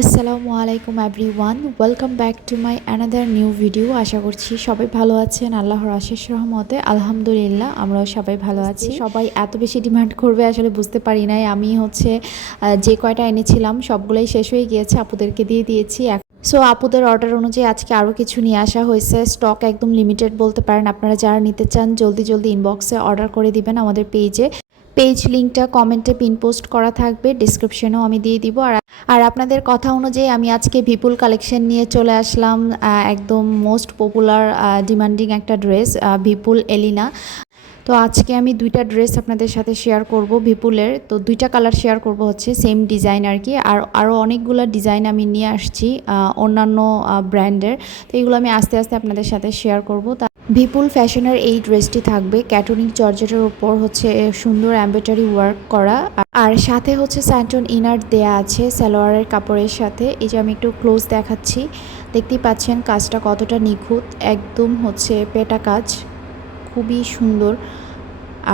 আসসালামু আলাইকুম everyone. Welcome back to my another new video আশা করছি সবাই ভালো আছেন। আল্লাহর আশেষ রহমতে। আলহামদুলিল্লাহ আমরাও সবাই ভালো আছি। সবাই এত বেশি ডিমান্ড করবে আসলে বুঝতে পারি নাই। আমি হচ্ছে যে কয়টা এনেছিলাম সবগুলোই শেষ হয়ে গিয়েছে। আপুদেরকে দিয়ে দিয়েছি। সো আপুদের অর্ডার অনুযায়ী আজকে আরও কিছু নিয়ে আসা হয়েছে। স্টক একদম লিমিটেড বলতে পারেন। আপনারা যারা নিতে চান জলদি জলদি ইনবক্সে অর্ডার করে দিবেন আমাদের পেজে পেজ লিঙ্কটা কমেন্টে পিন পোস্ট করা থাকবে ডিসক্রিপশনেও আমি দিয়ে দিব। আর আর আপনাদের কথা অনুযায়ী আমি আজকে বিপুল কালেকশন নিয়ে চলে আসলাম একদম মোস্ট পপুলার ডিমান্ডিং একটা ড্রেস বিপুল এলিনা তো আজকে আমি দুইটা ড্রেস আপনাদের সাথে শেয়ার করব বিপুলের। তো দুইটা কালার শেয়ার করব হচ্ছে সেম ডিজাইন আর কি। আর আরও অনেকগুলো ডিজাইন আমি নিয়ে আসছি অন্যান্য ব্র্যান্ডের তো এগুলো আমি আস্তে আস্তে আপনাদের সাথে শেয়ার করব। তা বিপুল ফ্যাশনের এই ড্রেসটি থাকবে ক্যাটনিক জর্জেটের উপর হচ্ছে সুন্দর অ্যাম্বেটারি ওয়ার্ক করা। আর সাথে হচ্ছে স্যান্টন ইনার দেয়া আছে সালোয়ারের কাপড়ের সাথে। এই যে আমি একটু ক্লোজ দেখাচ্ছি। দেখতেই পাচ্ছেন কাজটা কতটা নিখুঁত, একদম হচ্ছে পেটা কাজ। খুবই সুন্দর।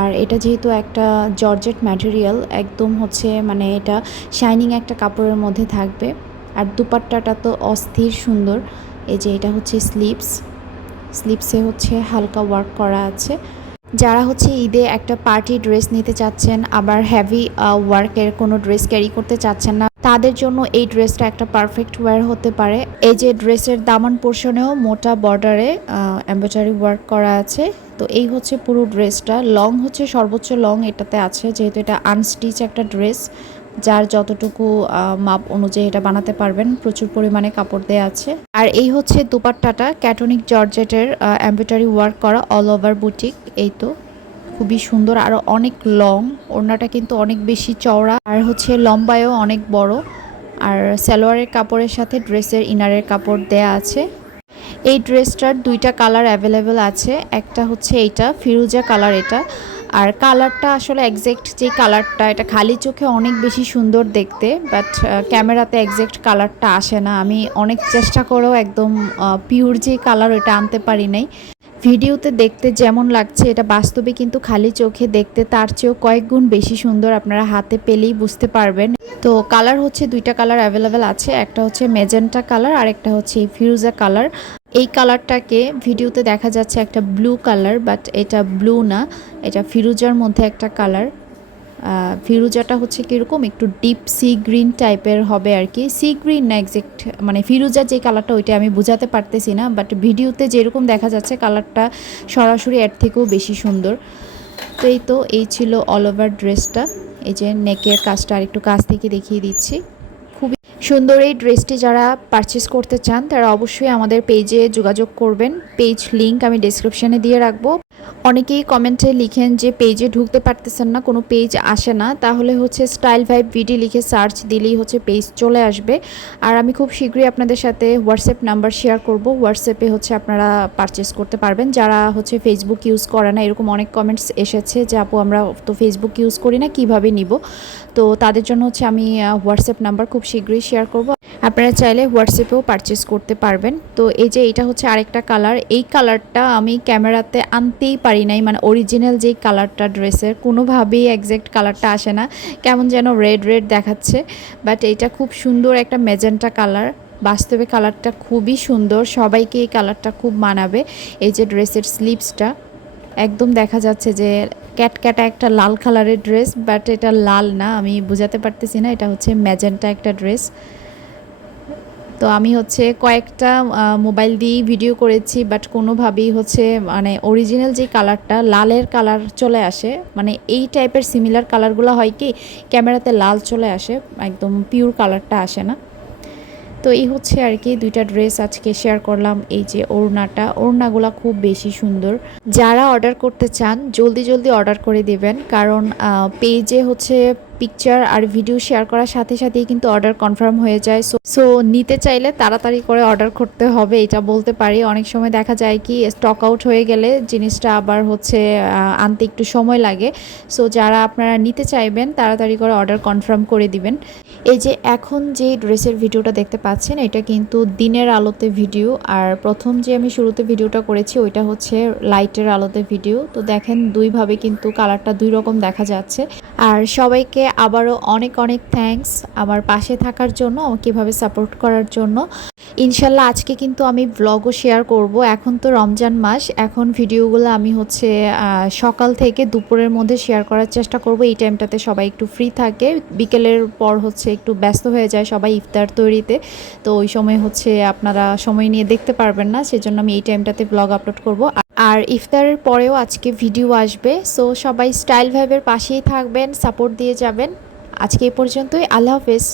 আর এটা যেহেতু একটা জর্জেট ম্যাটেরিয়াল, একদম হচ্ছে মানে এটা শাইনিং একটা কাপড়ের মধ্যে থাকবে। আর দুপাট্টাটা তো অস্থির সুন্দর। এই যে এটা হচ্ছে স্লিপস। স্লিপসে হচ্ছে হালকা ওয়ার্ক করা আছে। যারা হচ্ছে ঈদে একটা পার্টি ড্রেস নিতে চাচ্ছেন, আবার হ্যাভি ওয়ার্কের কোনো ড্রেস ক্যারি করতে চাচ্ছেন না, তাদের জন্য এই ড্রেসটা একটা পারফেক্ট ওয়্যার হতে পারে। এই যে ড্রেসের দামান পোর্শনেও মোটা বর্ডারে এম্ব্রয়ডারি ওয়ার্ক করা আছে। তো এই হচ্ছে পুরো ড্রেসটা। লং হচ্ছে সর্বোচ্চ লং এটাতে আছে, যেহেতু এটা আনস্টিচ একটা ড্রেস। যার যতটুকু মাপ অনুযায়ী এটা বানাতে পারবেন, প্রচুর পরিমাণে কাপড় দেওয়া আছে। আর এই হচ্ছে দুপাট্টাটা ক্যাটনিক জর্জেটের এম্ব্রয়ডারি ওয়ার্ক করা অল ওভার বুটিক এই তো। খুবই সুন্দর, আর অনেক লং ওড়নাটা কিন্তু অনেক বেশি চওড়া, আর হচ্ছে লম্বায়ও অনেক বড়। আর সালোয়ারের কাপড়ের সাথে ড্রেসের ইনারের কাপড় দেয়া আছে। এই ড্রেসটার দুইটা কালার অ্যাভেলেবেল আছে, একটা হচ্ছে এইটা, ফিরুজা কালার এটা। আর কালারটা আসলে একজ্যাক্ট যে কালারটা, এটা খালি চোখে অনেক বেশি সুন্দর দেখতে বাট ক্যামেরাতে একজ্যাক্ট কালারটা আসে না। আমি অনেক চেষ্টা করেও একদম পিওর যে কালার ওটা আনতে পারি নাই। ভিডিওতে দেখতে যেমন লাগছে, এটা বাস্তবে কিন্তু খালি চোখে দেখতে তার চেয়েও কয়েক গুণ বেশি সুন্দর আপনারা হাতে পেলেই বুঝতে পারবেন। তো কালার হচ্ছে দুইটা কালার অ্যাভেলেবেল আছে, একটা হচ্ছে মেজেন্টা কালার আর একটা হচ্ছে এই ফিরুজা কালার। এই কালারটাকে ভিডিওতে দেখা যাচ্ছে একটা ব্লু কালার, বাট এটা ব্লু না। এটা ফিরুজার মধ্যে একটা কালার। ফিরুজাটা হচ্ছে কীরকম? একটু ডিপ সি গ্রিন টাইপের হবে আর কি। সি গ্রিন না এক্সাক্ট মানে ফিরুজা যে কালারটা, ওইটা আমি বোঝাতে পারতেছি না, বাট ভিডিওতে যেরকম দেখা যাচ্ছে কালারটা সরাসরি এর থেকেও বেশি সুন্দর। তো এই তো, এই ছিল অল ওভার ড্রেসটা এই যে নেকের কাজটা আর একটু কাছ থেকে দেখিয়ে দিচ্ছি। সুন্দর এই ড্রেসটি যারা পারচেস করতে চান, তারা অবশ্যই আমাদের পেজে যোগাযোগ করবেন। পেজ লিংক আমি ডিসক্রিপশানে দিয়ে রাখব। অনেকেই কমেন্টে লিখেন যে পেজে ঢুকতে পারতেছেন না, কোনো পেজ আসে না। তাহলে হচ্ছে স্টাইল ভাইব ভিডি লিখে সার্চ দিলেই হচ্ছে পেজ চলে আসবে। আর আমি খুব শীঘ্রই আপনাদের সাথে হোয়াটসঅ্যাপ নাম্বার শেয়ার করব। হোয়াটসঅ্যাপে হচ্ছে আপনারা পারচেস করতে পারবেন। যারা হচ্ছে ফেসবুক ইউজ করে না, এরকম অনেক কমেন্টস এসেছে যে, আপু, আমরা তো ফেসবুক ইউজ করি না, কীভাবে নিব? তো তাদের জন্য হচ্ছে আমি হোয়াটসঅ্যাপ নাম্বার খুব শীঘ্রই শেয়ার করব। আপনারা চাইলে হোয়াটসঅ্যাপেও পারচেস করতে পারবেন। তো এই যে এটা হচ্ছে আরেকটা কালার এই কালারটা আমি ক্যামেরাতে আনতেই পারি নাই। মানে অরিজিনাল যেই কালারটা ড্রেসের কোনোভাবেই একজ্যাক্ট কালারটা আসে না। কেমন যেন রেড রেড দেখাচ্ছে। বাট এটা খুব সুন্দর একটা মেজেন্টা কালার বাস্তবে কালারটা খুবই সুন্দর। সবাইকে এই কালারটা খুব মানাবে। এই যে ড্রেসের স্লিভসটা একদম দেখা যাচ্ছে যে ক্যাটক্যাটা একটা লাল কালারের ড্রেস বাট এটা লাল না, আমি বোঝাতে পারতেছি না। এটা হচ্ছে ম্যাজেন্টা একটা ড্রেস তো আমি হচ্ছে কয়েকটা মোবাইল দিয়েই ভিডিও করেছি বাট কোনোভাবেই হচ্ছে মানে অরিজিনাল যে কালারটা লালের কালার চলে আসে। মানে এই টাইপের সিমিলার কালারগুলো হয় কি ক্যামেরাতে লাল চলে আসে, একদম পিওর কালারটা আসে না। তো এই হচ্ছে আর কি, দুইটা ড্রেস আজকে শেয়ার করলাম, এই যে ওড়নাটা। ওড়নাগুলো খুব বেশি সুন্দর। যারা অর্ডার করতে চান, জলদি জলদি অর্ডার করে দেবেন, কারণ পেজে হচ্ছে পিকচার আর ভিডিও শেয়ার করার সাথে সাথেই কিন্তু অর্ডার কনফার্ম হয়ে যায়। সো সো নিতে চাইলে তাড়াতাড়ি করে অর্ডার করতে হবে, এটা বলতে পারি। অনেক সময় দেখা যায় কি স্টক আউট হয়ে গেলে জিনিসটা আবার হচ্ছে আনতে একটু সময় লাগে। সো যারা আপনারা নিতে চাইবেন, তাড়াতাড়ি করে অর্ডার কনফার্ম করে দিবেন। এই যে এখন যে ড্রেসের ভিডিওটা দেখতে পাচ্ছেন, এটা কিন্তু দিনের আলোতে ভিডিও আর প্রথম যে আমি শুরুতে ভিডিওটা করেছি, ওইটা হচ্ছে লাইটের আলোতে ভিডিও তো দেখেন, দুইভাবে কিন্তু কালারটা দুই রকম দেখা যাচ্ছে। আর সবাইকে আবারও অনেক অনেক থ্যাঙ্কস আমার পাশে থাকার জন্য আমাকে এভাবে সাপোর্ট করার জন্য। ইনশাল্লাহ আজকে কিন্তু আমি ব্লগও শেয়ার করব। এখন তো রমজান মাস, এখন ভিডিওগুলো আমি হচ্ছে সকাল থেকে দুপুরের মধ্যে শেয়ার করার চেষ্টা করব। এই টাইমটাতে সবাই একটু ফ্রি থাকে। বিকেলের পর হচ্ছে একটু ব্যস্ত হয়ে যায় সবাই ইফতার তৈরিতে। তো ওই সময় হচ্ছে আপনারা সময় নিয়ে দেখতে পারবেন না, সেজন্য আমি এই টাইমটাতে ব্লগ আপলোড করব। আর ইফতারের পরেও আজকে ভিডিও আসবে। সো সবাই স্টাইল ভাইবের পাশেই থাকবেন সাপোর্ট দিয়ে যাবেন। আজকে এ পর্যন্তই, আল্লাহ হাফেজ।